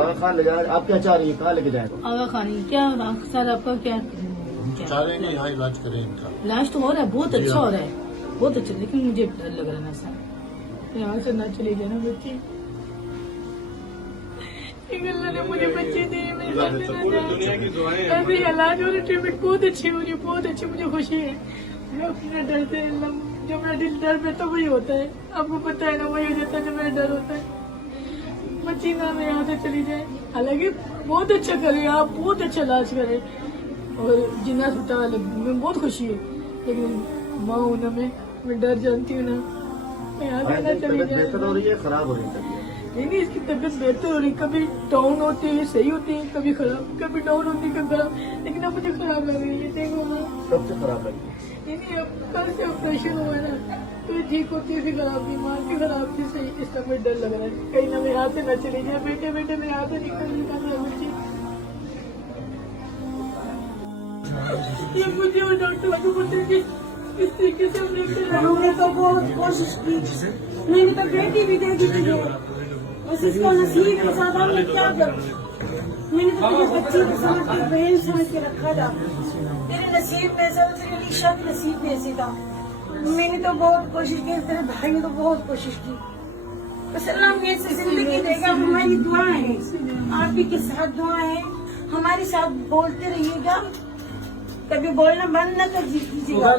आगा खान ले जाए, आप क्या चाह रही है, कहाँ लेके जाएगा? आगा खानी क्या सर, आपका क्या चाह रहे हैं कि यहाँ इलाज करें इनका। इलाज तो हो रहा है, बहुत अच्छा हो रहा है, बहुत अच्छा, लेकिन मुझे डर लग रहा है ना सर, यहाँ से ना चली जाए ना बच्ची। अल्लाह ने मुझे बच्चे दिए, मेरे साथ दुनिया की दुआएं, अभी इलाज और ट्रीटमेंट बहुत अच्छी हो रही है, बहुत अच्छी, मुझे खुशी है। मैं अपने डर से, जो मेरा दिल डर में तो वही होता है, आपको पता है ना, वही हो जाता है जो मेरा डर होता है। बच्ची ना मैं यहाँ से चली जाए, हालांकि बहुत अच्छा करे आप, बहुत अच्छा इलाज करे, और जिन्ना अस्पताल में बहुत खुशी है, लेकिन माँ हूं ना, मैं डर जानती हूँ ना, मैं यहाँ से ना चली जाए। बेहतर हो रही है, खराब हो रही है तबीयत? नहीं, इसकी तबीयत बेहतर हो रही, कभी डाउन होती है सही होती है, कभी खराब, कभी डाउन होती है कभी खराब, लेकिन अब मुझे खराब लग रही है, देखो ना। कब से खराब लगी? नहीं, अब कल से ऑपरेशन हुआ है ना, तो ये ठीक होती है, फिर खराब थी, माँ की खराब थी, सही, इसका मुझे डर लग रहा है कहीं ना मैं यहाँ से न चली जाए, बेटे बेटे मैं यहाँ से निकल बच्ची। ये मुझे और डॉक्टर को बोलते कि इस तरीके से हमने तो बहुत कोशिश की, मैंने तो बेटी भी दे दी थी, बस इसका नसीब के साथ हमने क्या करूं। मैंने तो तेरे बच्चे को समझ के, बहन समझ के रखा था, तेरे नसीब में से, तेरे ईशा के नसीब में से था। मैंने तो बहुत कोशिश की, तेरे भाई ने तो बहुत कोशिश की, बस अल्लाह हमें ऐसी जिंदगी देगा। हमारी दुआ है, आप भी के साथ दुआ है, हमारे साथ बोलते रहिएगा, कभी बोलना बंद न कर दीजिएगा।